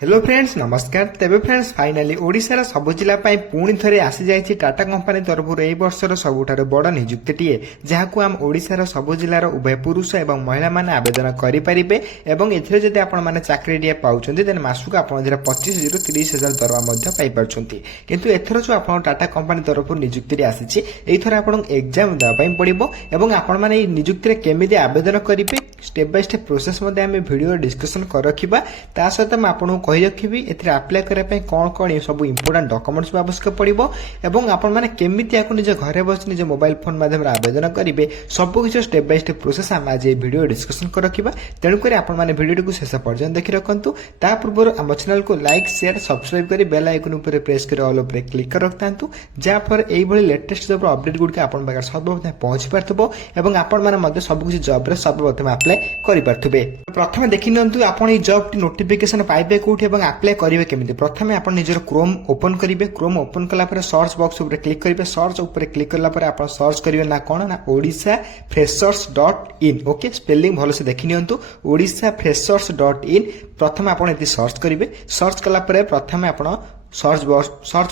Hello friends नमस्कार। तेबे friends finally ओडिशार सब जिला पुणी थे आसी जाइए टाटा कंपनी तरफ ए वर्षर सबुठार बड़ नियुक्तिटीए जहां आम ओडिशार सब जिलार उभय पुरुष और महिला माने आवेदन करेंगे एवं एथिरे जदि आपण माने चाकरी पाउछन्ती देन मासुक आपण 25,000 रु 30,000 दरमा मध्ये पाई पारछन्ती। किंतु एथर जो आपण टाटा कंपनी तरफ नियुक्ति आसीछि एथर आपण एग्जाम देबा पई पड़िबो एवं आपण माने नियुक्ति रे केमिति आवेदन करिवे स्टेप बाय स्टेप प्रोसेस मध्ये आमे वीडियो डिस्कशन कर रखिबा। ता सहित मैं आपको कहि रखिबी एथिरे अप्लाई करिया पई कोन कोन ये सब इंपोर्टेंट डॉक्यूमेंट्स आवश्यक पड़िबो एवं आपण माने केमिति याको निज घरे बस निज मोबाइल फोन माध्यम रे आवेदन करिवे सब कुछ स्टेप बाय स्टेप प्रोसेस हम आज ये वीडियो डिस्कशन कर रखिबा। तेणु करी आपण माने वीडियो को शेष पर्यंत देखि रखंतु। ता पूर्व हम चैनल को लाइक शेयर सब्सक्राइब करी बेल आइकन ऊपर प्रेस करी ऑल ऊपर क्लिक कर रखतांतु जा फर एई भली लेटेस्ट जॉब अपडेट गुड आपण पाकर सर्वप्रथम पहुंच पारथबो एवं आपण माने मध्ये सब कुछ जॉब रे सर्वप्रथम अप्लाई करि पारथबे। प्रथम देखि नियंतु आपण ए जॉब टी नोटिफिकेशन पाइबे कोठी एवं अप्लाई करिवे केमिति। प्रथम आपण निजर क्रोम ओपन करिवे। क्रोम ओपन कला पर सर्च बॉक्स ऊपर क्लिक करिवे। सर्च ऊपर क्लिक करला पर आपण सर्च करिवे ना कोन ना odisha-freshers.in। ओके स्पेलिंग भलो से देखि नियंतु odisha-freshers.in। प्रथम आपण एति सर्च करिवे। सर्च कला पर प्रथम आपण सर्च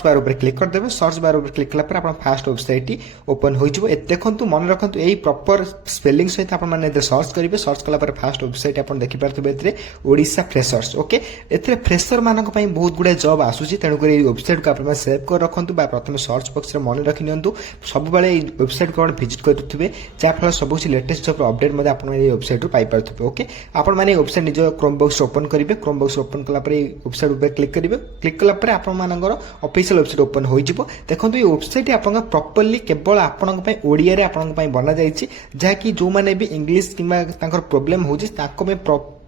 बार ऊपर क्लिक कर देबे। सर्च बार ऊपर क्लिक कला पर आपण फास्ट वेबसाइट ओपन होई जिवो। देखंतु मन रखंतु एई प्रॉपर स्पेलिंग सहित आपण माने सर्च करिवे। सर्च कला पर फास्ट वेबसाइट आपण देखि पारथबे एतरे ओडिशा फ्रेशर्स। ओके एतरे फ्रेशर मानक पई बहुत गुडे जॉब आसुची तेणु करी वेबसाइट को आपण सेव कर रखंतु बा प्रथम सर्च बॉक्स रे मन रखि नियंतु। सब बेले एई वेबसाइट को विजिट करथुबे जा फल सब कुछ लेटेस्ट जॉब अपडेट मध्ये आपण एई वेबसाइट रो पाई पारथुबे। ओके आपण माने वेबसाइट निज क्रोम बॉक्स ओपन करिवे। क्रोम बॉक्स ओपन कला पर वेबसाइट ऊपर क्लिक करिवे। क्लिक कला पर ऑफिशियल वेबसाइट ओपन हो देखो ये वेबसाइट आप प्रॉपर्ली केवल आपण ओडिया रे आपण बना जाइए जहाँकि जो मैंने भी इंग्लिश कि प्रोब्लेम हो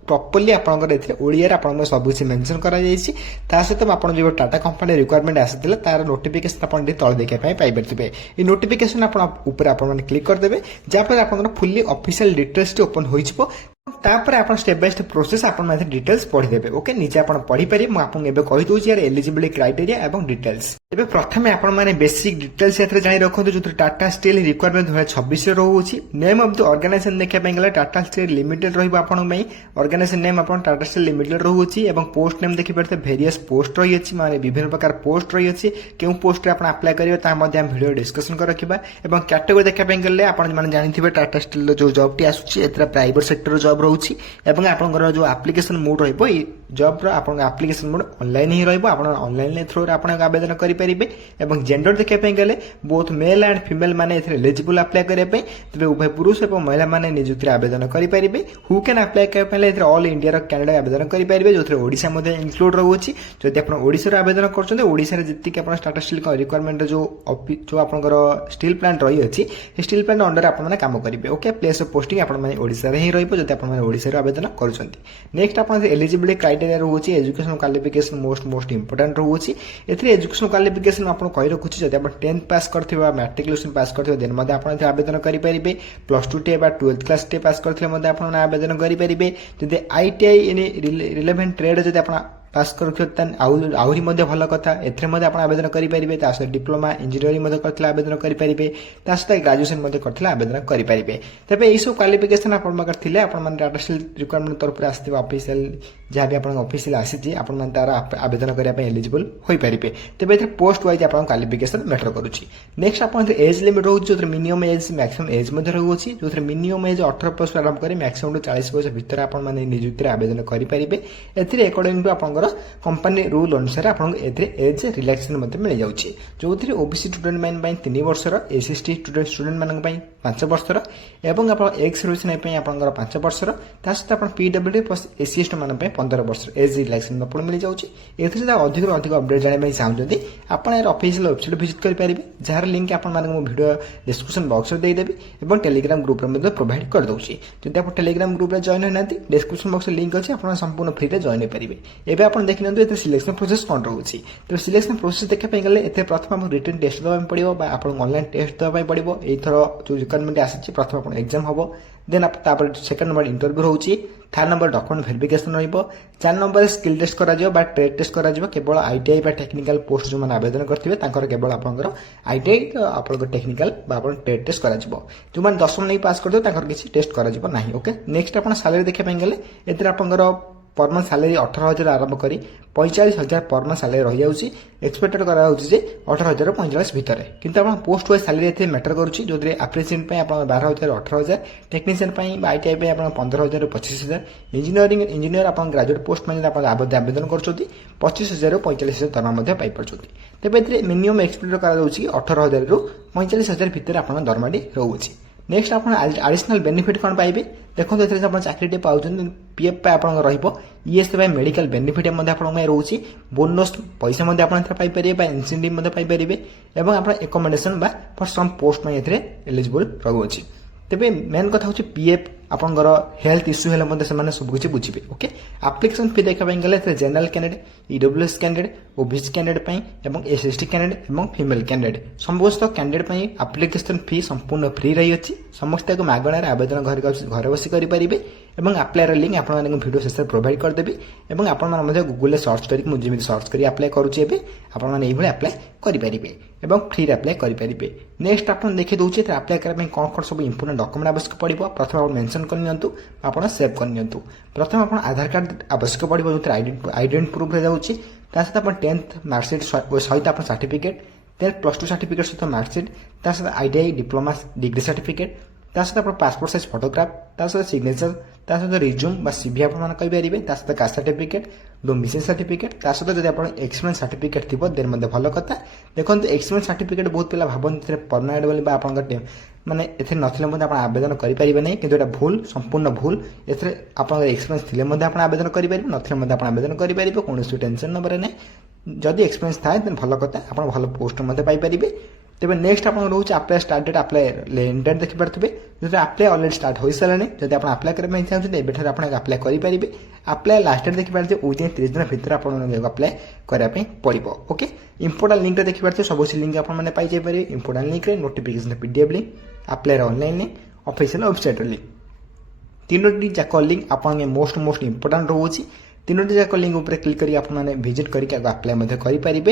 प्रॉपर्ली आपंकर ओडिया आप सब किसी मेंशन करा जाइए। ता सहित आप जो टाटा कंपनी रिक्वायरमेंट आसाला तार नोटिफिकेशन आप तल देखा पाइबे। ये नोटिफिकेशन आप क्लिक करदे जहाँफल आप फुल्ली ऑफिशियल डिटेल्स ओपन हो तापर आप स्टेप बाय स्टेप प्रोसेस आपण डिटेल्स पढ़ीदेवे। ओके निजे आप पढ़ी पारे मुझे कही दूसरी यार एलिजिबिलिटी क्राइटेरिया एवं डिटेल्स। तेज प्रथम आप बेसिक डिटेल्स जानी रखते जो टाटा स्टील रिक्वायरमेंट 2026 रोचे। नेम ऑफ द ऑर्गेनाइजेशन देखापी गला टाटा स्टील लिमिटेड रही ऑर्गेनाइजेशन नेम आप टाटा स्टील लिमिटेड रोचे और पोस्ट नेम देखिए भेरियस पोस्ट रही है माने विभिन्न प्रकार पोस्ट रही है क्यों पोस्ट आप अप्लाई करेंगे वीडियो डिस्कसन कर रखा और कैटेगोरी देखापी गले आप जानते टाटा स्टील जो जॉब टी आसूँ प्राइवेट सेक्टर जॉब रोचे एवं आपंकर जो एप्लिकेशन मोड रहिबो ई जॉब रो आपन एप्लिकेशन मोड ऑनलाइन ही रहिबो। आपन ऑनलाइन थ्रू रे आपन आवेदन करि परिबे एवं जेंडर देखै पे गेले बोथ मेल एंड फीमेल माने एथरे एलिजिबल अप्लाई करे पे तबे उभय पुरुष एवं महिला माने नियुक्ति आवेदन करि परिबे। हु कैन अप्लाई करे पे एथरे ऑल इंडिया रो कैंडिडेट आवेदन करि परिबे जोथरे ओडिसा मध्ये इंक्लूड रहउछि। जदि आपन ओडिसा रो आवेदन करछन्ते ओडिसा रे जति के आपन टाटा स्टील का रिक्वायरमेंट जो आपनकर स्टील प्लांट रही अछि स्टील प्लांट अंडर आपन माने काम करिवे। ओके प्लेस ऑफ पोस्टिंग आपन माने ओडिसा रे ही रहइबो जदि आपन माने ओडिसा रो आवेदन करूछन्ती। नेक्स्ट आपन एलिजिबिलिटी क्राइटेरिया रोचे एजुकेशन क्वालिफिकेशन मोस्ट इंपोर्टेंट रोचे। एथरे एजुकेशन क्वालिफिकेशन आपन कहि रखुछि जदि आपन 10th पास करथिबा मैट्रिकुलेशन पास करथिबा देन मध्ये आपन एथरे आवेदन करि परिबे। +2 टे बा 12th क्लास टे पास करथिले मध्ये आपन आवेदन करि परिबे। जदि आईटीआई इन रिलेवेंट ट्रेड जदि आपन पास कर आहरी भल कथा एथरे आवेदन करेंगे। डिप्लोमा इंजीनियरिंग करते आवेदन करेंगे सहित ग्राजुएसन करते आवेदन करेंगे। तेज यही सब क्वालिफिकेशन आपंकर टाटा स्टील रिक्वायरमेंट तरफ आसो ऑफिशियल जहाँ भी आप ऑफिशियल आसी तार आवेदन करने एलिजिबल हो पारे। तेज ये पोस्ट वाइज आप क्वालिफिकेशन मैटर करुच्ची। नेक्स्ट आप एज लिमिट रोचे जो मिनिमम एज मैक्सिमम एज रोचे जो मिनिमम एज 18 वर्ष आरंभ कर मैक्सिमम 40 वर्ष भितर आप नियुक्ति आवेदन करेंगे। अकॉर्डिंग टू आप कंपनी रूल अनुसार आपन एज रिलैक्सेशन मिल जाउछि जो ओबीसी स्टूडेंट मान 3 वर्षर एसएसटी स्टूडेंट मान 5 वर्षर एवं आप एक्स सर्विसमैन आपनकर 5 वर्षर ता सहित आप पीडब्ल्यूडी प्लस एससी एसटी मान 15 वर्ष एज रिलैक्सेशन आपन मिल जाउछि। एथि अधिक अधिक अपडेट जानि चाहते आप ऑफिशियल वेबसाइट विजिट कर पारिबे जार लिंक आपन मान वीडियो डिस्क्रिप्शन बॉक्स रे दे देबी एवं टेलीग्राम ग्रुप रे प्रोवाइड कर दउछि। जदि आप टेलीग्राम ग्रुप रे जॉइन होनांती डिस्क्रिप्शन बॉक्स लिंक अछि आपन संपूर्ण फ्री रे जॉइन पारिबे। एबे आपन देखि नंतु एते सिलेक्शन प्रोसेस कोन रोछि। तो सिलेक्शन प्रोसेस देखा पे गले एते प्रथम हम रिटन टेस्ट दबा पड़िबो बा आपन ऑनलाइन टेस्ट दबा पड़िबो। एई थरो जो रिक्वायरमेंट आछि प्रथम आपन एग्जाम हबो देन आप तापर सेकंड नंबर इंटरव्यू होउछि। थर्ड नंबर डॉक्यूमेंट वेरिफिकेशन रहिबो। 4 नंबर स्किल टेस्ट करा जिवो बा ट्रेड टेस्ट करा जिवो। केवल आईटीआई बा टेक्निकल पोस्ट जो मन आवेदन करथिबे तांकर केवल आपनकर आईटीआई आपनकर टेक्निकल बा आपन ट्रेड टेस्ट करा जिवो। जो मन 10 नहीं पास करदो तांकर किछि टेस्ट करा जिवो नाही। ओके नेक्स्ट आपन सैलरी देखा पे गले एते आपनकर पर मंथ सैलरी 18,000 आरंभ करी 45,000 पर मंथ सैलरी रही जाउची एक्सपेक्टेड करा होउची जे 18,000 ରୁ 45 भितर किंतु आपण पोस्ट वाइज सैलरी एथे मैटर करूची जोदरे एप्रेसिएंट पे आपण 12,000 18,000 टेक्नीशियन पे आईटीआई पे आपण 15,000 ରୁ 25,000 इंजीनियर आपण ग्रेजुएट पोस्ट में आपण आवेदन करछोती 25,000 ରୁ 45,000 दरमा मध्ये पाई परछोती तेबे एथे मिनिमम एक्सपेक्टेड करा जाउची 18,000 ରୁ 45,000 भितर आपण दरमाडी रहउची नेक्स्ट आप एडिशनल बेनिफिट कौन पाइबे देखो ये चाकरी पाँच पीएफ आप ईएस मेडिकल बेनिफिट रोचे बोनस पैसा पाइपर इनसेंटिव पाइपर और आप एकोमोडेशन फॉर सम पोस्ट में एलिजिबल रोचे तेबे मेन कथा हूँ पीएफ आपंकर हेल्थ इश्यू हेल्ले सब किसी बुझे ओके आप्लिकेशन फी देखा गले general candidate EWS candidate OBC candidate और एसएसटी कैंडिडेट और फीमेल कैंडिडेट समस्त कैंडिडेट आप्लिकेशन फी संपूर्ण फ्री रही अच्छी समस्त मागणार आवेदन घर बस करेंगे और आप्लायर लिंक आप वीडियो शेष प्रोवाइड करदेवी और आप गूगल सर्च करमी सर्च कर आप्लाय करुचे आपने आप्लाय करेंगे और फ्री आप्लाय करेंगे नेक्स्ट आप देखिए दूसरे आप्लाय करने कौन कौन सब इंपोर्टेंट डॉक्यूमेंट आवश्यक पड़ो प्रथम आप मेंशन करनियंतु आपण सेव करनियंतु प्रथम आपण आधार कार्ड आवश्यक पड़ो जो आइडेंटिटी प्रूफ रे जाउची ता सहित आपण 10th मार्कशीट सहित आपण सर्टिफिकेट देन +2 सर्टिफिकेट सहित मार्कशीट ता सहित आईटीआई डिप्लोमा डिग्री सर्टिफिकेट ता सहित आपण पासपोर्ट साइज फोटोग्राफ ता सहित सिग्नेचर ता सहित रिज्यूम बा सीवी आपण कहि परिबे ता सहित कास्ट सर्टिफिकेट डोमिसाइल सर्टिफिकेट ता सहित जदि आपण एक्सपीरियंस सर्टिफिकेट थिबो देन मध्ये भलो कथा देखंतु एक्सपीरियंस सर्टिफिकेट बहुत पिला भाबन परमानेंट बोली बा आपण माने एथे नथिले मध्ये आपण आवेदन करि परिबे नै किंतु एटा भूल संपूर्ण भूल एथे आपण एक्सपीरियंस थिले मध्ये आपण आवेदन करि परिबे नथिले मध्ये आपण आवेदन करि परिबे कोनोसी टेंशन नबरे नै जदि एक्सपीरियंस थाए देन भलो कथा आपण भलो पोस्ट मध्ये पाई परिबे तेबे नेक्स्ट आपण रोच अप्लाई स्टार्ट डेट अप्लाई इंडेट देखि परथबे जदि अप्लाई ऑलरेडी स्टार्ट होई सलाने जदि आपण अप्लाई करे में चाहछे एबेठर आपण अप्लाई करि परिबे अप्लाई लास्ट डेट देखि परथे विदिन 30 दिन भीतर आपण अप्लाई करा पे पड़िबो ओके इंपोर्टेंट लिंक रे देखि परथे सब लिंक आपण माने पाई जाय परिबे इंपोर्टेंट लिंक रे notification PDF link apply online link official website link तीनोटी जाक लिंक आपण मोस्ट इंपोर्टेंट रोची तीनोटी जाक लिंक ऊपर क्लिक करी आपण माने विजिट करी अप्लाई मध्ये करि परिबे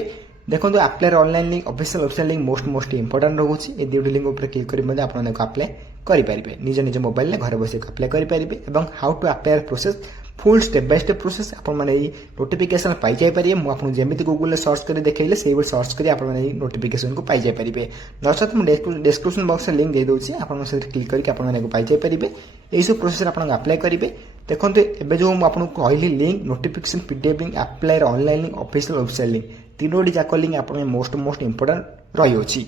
देखो apply online link official website link most important रोचे ये दुटी लिंक ऊपर क्लिक करी मध्ये आपण अप्लाई करेंगे निज निज मोबाइल में घर बस अप्लाई करेंगे और how to apply process full step by step process आप नोटिफिकेशन पाई जाय पारे मुझे जमी गूगल सर्च कर देखले से सर्च कर आप नोटिफिकेशन को पाई जाय पारे नचेत मुझे डिस्क्रिप्शन बॉक्स लिंक दे दूसरी आप क्लिक करके पाई जाय पारे यही सब प्रोसेस आप अप्लाई करेंगे देखो एवं जो आपको कहली link notification PDF link apply online link official website link तीनोटी जाक लिंक आप मोस्ट इंपोर्टेंट रही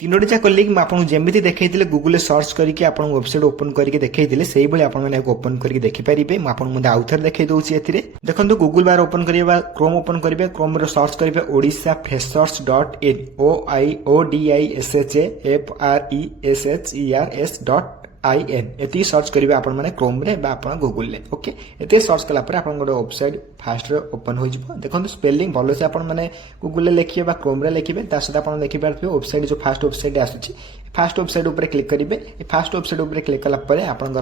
तीनोटी जाक लिंक आपको जमी देखी गूगल सर्च करके आप वेबसाइट ओपन करके देखी से ओपन करके देखिपारे मुझे आउ थे देखी दूसरी एथिरे देखो गूगल बार ओपन करिए क्रोम ओपन करेंगे क्रोम रे सर्च करेंगे ओडिशा फ्रेशर्स .in OIODISHAFRESHERS.in एति सर्च करेंगे आपण माने क्रोम रे बा आपण गूगल ले ओके एति सर्च कला पर आपण गोटे वेबसाइट फास्ट रे ओपन हो जिवो देखो स्पेलिंग भलो से आपण माने गूगल ले लिखिए बा क्रोम रे लिखिबे ता सदा आपण देखि पारथिबे वेबसाइट जो फास्ट वेबसाइट आसुची फास्ट वेबसाइट ऊपर क्लिक करेंगे फास्ट वेबसाइट ऊपर क्लिक कला पर आपण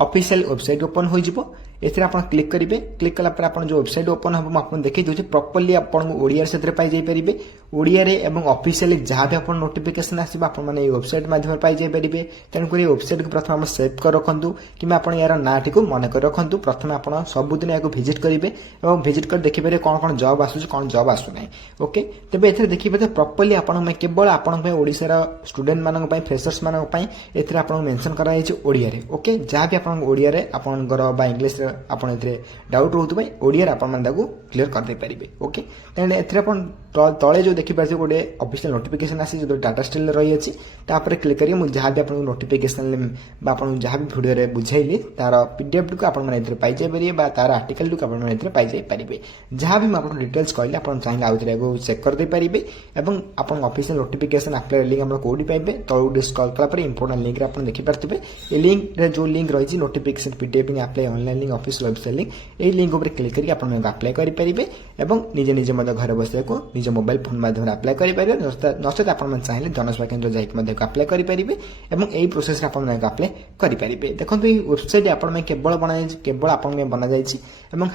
ऑफिशियल वेबसाइट ओपन हो जिवो एथिरे आपण क्लिक करेंगे क्लिक कला पर आपण जो वेबसाइट ओपन हम आपन देखि दोछि प्रॉपर्ली आपण ओडिया सेतरे पाई जाई परिबे ओडिया रे एवं ऑफिशियली जहां भी आपण नोटिफिकेशन आसीबा आपण माने वेबसाइट माध्यम पाई जाई परिबे तन करी वेबसाइट को प्रथम हम सेव कर रखंतु किमा आपण यार नाटी को मन कर रखंतु प्रथम आपण सब दिन याको विजिट करिवे एवं विजिट कर देखि पारे कोन कोन जॉब आसुछि कोन जॉब आसु नै ओके तबे एथिरे देखि पारे प्रॉपर्ली आपण में केवल आपण पे ओडिसा रा स्टूडेंट मानन पई फ्रेशर्स मानन पई एथिरे आपण मेंशन करा जाय छि ओडिया रे ओके जहां भी आपण ओडिया रे आपण गर बा इंग्लिश रे आपण एथिरे डाउट रहउतु भाई ओडिया रे आपण मन दागु क्लियर कर दे परिबे ओके तने एथिरे आपण तळे जो देखि पारे गोटे ऑफिशियल नोटिफिकेशन आसी जो डाटा स्टिल रही अछि तापर क्लिक करी मु जहां भी आपण नोटिफिकेशन बा आपण जहां भी वीडियो रे बुझाइली तार पीडीएफ को आपण माने एथिरे पाई जाय परिबे बा तार आर्टिकल को आपण माने एथिरे पाई जाय परिबे जहां भी आपण डिटेल्स कहले आपण चाहिले आउथरे को चेक कर दे परिबे एवं आपण ऑफिशियल नोटिफिकेशन अप्लाई लिंक आपण कोडी पाइबे तळु डिस्कॉल कला पर इंपोर्टेंट लिंक रे आपण देखि परथिबे ए लिंक रे जो लिंक रही छि notification PDF link apply online link official website link ए लिंक ऊपर क्लिक करके आपण अप्लाई करि परिबे एवं निजे निजे मद घर बसिया को निज निज मोबाइल फोन माध्यम अप्लाई करेंगे नचेत आप चाहिए जनसेवा केन्द्र जाकि अप्लाई करेंगे और यही प्रोसेस अप्लाई करेंगे देखो ये वेबसाइट आपण केवल केवल आप बना जाए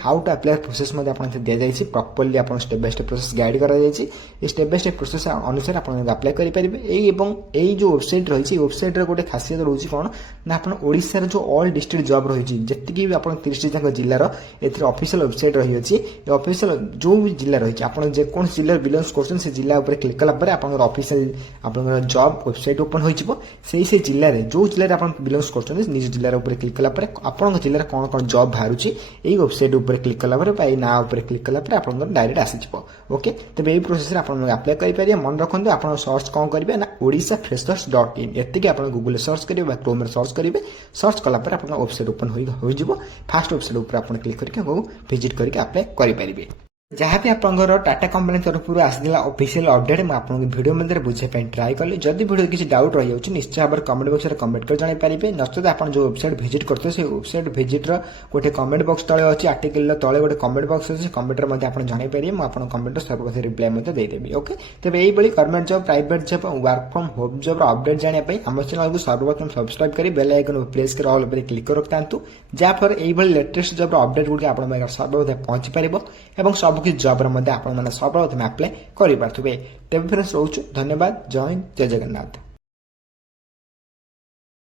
हाउ टू अप्लाई प्रोसेस दि जाए प्रॉपर्ली आप step by step process guide कर स्टेप बाय स्टेप प्रोसेस अनुसार आप अप्लाई करेंगे यही जो वेबसाइट रही वेबसाइट गोटे खासियत रोचे कौन ना आप ओडिशार जो ऑल डिस्ट्रिक्ट जॉब रही जी भी आप 30 जाक जिलार एथिर ऑफिशियल वेबसाइट रही अछि ऑफिशियल जो भी जिला रही आप जेको जिला बिलोंग्स कर जिला उपर क्लिक कला आप ऑफिशियल आप जॉब वेबसाइट ओपन हो से जिले में जो जिले में आप बिलोंग्स कर निज जिलार उपर क्लिक कला आप जिले कौन कौन जॉब बाहर यही वेबसाइट उपर क्लिक कला ना उपर क्लिक कला आप डायरेक्ट आसीज ओके तेज यही प्रोसेस आप अप्लाई करेंगे मन रखते आप सर्च कौन करेंगे ना odisafreshers.in एति आप गूगल सर्च करेंगे क्रोम सर्च करेंगे सर्च कला आप वेबसाइट ओपन हो फास्ट वेबसाइट उपर आप क्लिक करके विजिट करके अप्लाई करेंगे जहाँ भी आपंकर टाटा कंपनी तरफ आसाला ऑफिशियल अपडेट मुझे आपको वीडियो मध्य बुझाई ट्राई कली जदि वीडियो किसी डाउट रही है निश्चय भाव कमेंट बॉक्स में कमेंट कर जान पारे नचेत आप जो वेबसाइट विजिट करते हैं वेबसाइट विजिट गोटे कमेंट बॉक्स तले अच्छी आर्टिकल तले गोटे कमेंट बॉक्स अच्छे कमेंट आप जान पारे मुझे कमेंट सर्वप्रथम रिप्लाई देदेवी ओके तेज यही government job private job work from home job update जानापी आम चैनल को सर्वप्रथम सब्सक्राइब कर बेल आइकन प्रेस कर ऑल पर क्लिक कर रखता जहाँफल यही लेटेस्ट जॉब अपडेट गुड़ आप सर्वप्रथम पहुंची पार और सबकि जॉब सर्वप्रथम अप्लाई कर तेज फ्रेंड्स रोचु धन्यवाद जय हिंद जय जगन्नाथ।